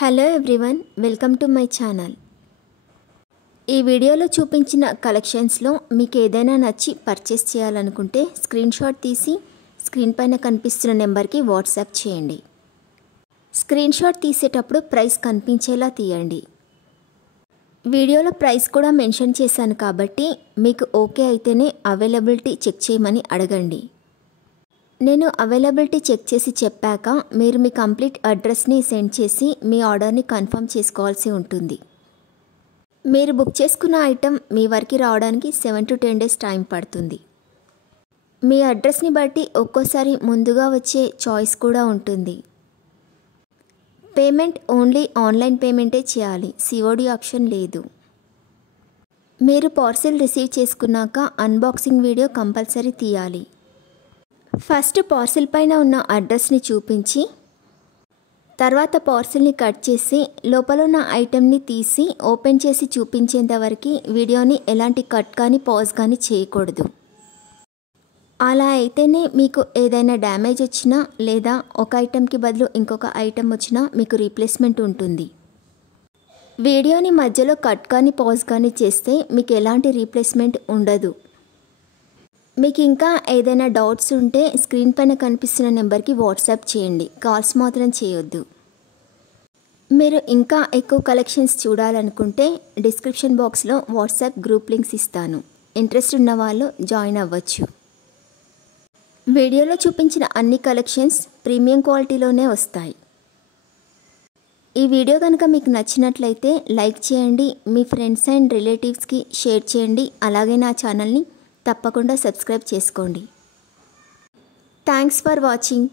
Hello everyone, welcome to my channel. ఈ వీడియోలో చూపించిన కలెక్షన్స్లో మీకు ఏదైనా నచ్చి పర్చేస్ చేయాలనుకుంటే స్క్రీన్ షాట్ తీసి స్క్రీన్ పైన కనిపిస్తున్న నెంబర్కి వాట్సాప్ చేయండి. స్క్రీన్ షాట్ తీసేటప్పుడు ప్రైస్ కనిపించేలా తీయండి. వీడియోలో ప్రైస్ కూడా మెన్షన్ చేశాను కాబట్టి మీకు ఓకే అయితేనే అవైలబిలిటీ చెక్ చేయమని అడగండి. నేను అవైలబిలిటీ చెక్ చేసి చెప్పాక మీరు మీ కంప్లీట్ అడ్రస్ని సెండ్ చేసి మీ ఆర్డర్ని కన్ఫర్మ్ చేసుకోవాల్సి ఉంటుంది. మీరు బుక్ చేసుకున్న ఐటెం మీ వరకు రావడానికి 7 to 10 days టైం పడుతుంది. మీ అడ్రస్ని బట్టి ఒక్కోసారి ముందుగా వచ్చే చాయిస్ కూడా ఉంటుంది. పేమెంట్ ఓన్లీ ఆన్లైన్ పేమెంటే చేయాలి, సిఓడి ఆప్షన్ లేదు. మీరు పార్సిల్ రిసీవ్ చేసుకున్నాక అన్బాక్సింగ్ వీడియో కంపల్సరీ తీయాలి. ఫస్ట్ పార్సిల్ పైన ఉన్న అడ్రస్ని చూపించి తర్వాత పార్సిల్ని కట్ చేసి లోపల ఉన్న ఐటెంని తీసి ఓపెన్ చేసి చూపించేంత వరకు వీడియోని ఎలాంటి కట్ కానీ పాజ్ కానీ చేయకూడదు. అలా అయితేనే మీకు ఏదైనా డ్యామేజ్ వచ్చినా లేదా ఒక ఐటెంకి బదులు ఇంకొక ఐటెం వచ్చినా మీకు రీప్లేస్మెంట్ ఉంటుంది. వీడియోని మధ్యలో కట్ కానీ పాజ్ కానీ చేస్తే మీకు ఎలాంటి రీప్లేస్మెంట్ ఉండదు. మీకు ఇంకా ఏదైనా డౌట్స్ ఉంటే స్క్రీన్ పైన కనిపిస్తున్న నెంబర్కి వాట్సాప్ చేయండి, కాల్స్ మాత్రం చేయొద్దు. మీరు ఇంకా ఎక్కువ కలెక్షన్స్ చూడాలనుకుంటే డిస్క్రిప్షన్ బాక్స్లో వాట్సాప్ గ్రూప్ లింక్స్ ఇస్తాను, ఇంట్రెస్ట్ ఉన్న వాళ్ళు జాయిన్ అవ్వచ్చు. వీడియోలో చూపించిన అన్ని కలెక్షన్స్ ప్రీమియం క్వాలిటీలోనే వస్తాయి. ఈ వీడియో కనుక మీకు నచ్చినట్లయితే లైక్ చేయండి, మీ ఫ్రెండ్స్ అండ్ రిలేటివ్స్కి షేర్ చేయండి. అలాగే నా ఛానల్ని తప్పకుండా సబ్స్క్రైబ్ చేసుకోండి. Thanks for watching.